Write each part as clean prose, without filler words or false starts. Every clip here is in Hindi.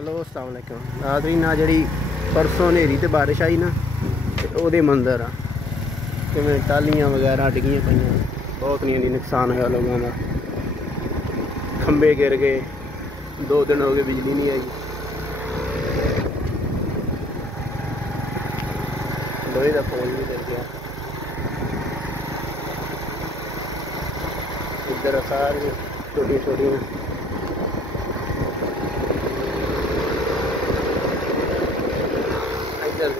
हेलो अस्सलाम वालेकुम नाज़रीन। आ जी परसों नेरी तो बारिश आई ना, तो मंदिर आ कि टालियाँ वगैरह डिगियां पाइयां, बहुत नहीं नुकसान होया लोगों का। खंबे गिर गए, 2 दिन हो गए बिजली नहीं आई। लोहे का पोल भी गिर गया। इधर सारी छोटी छोटी इधर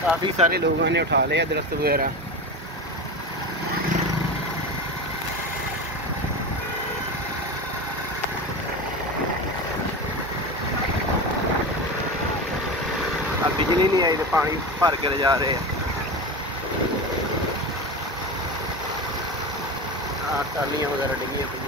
काफ़ी सारे लोगों ने उठा लिया दरख्त वगैरह। अब बिजली नहीं आई तो पानी भर के जा रहे हैं। टालियाँ वगैरह डिगियां पई।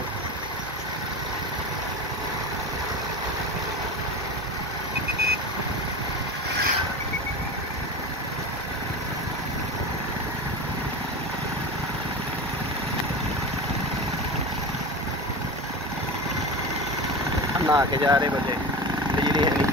नहा के जा रहे बच्चे, बिजली है नहीं।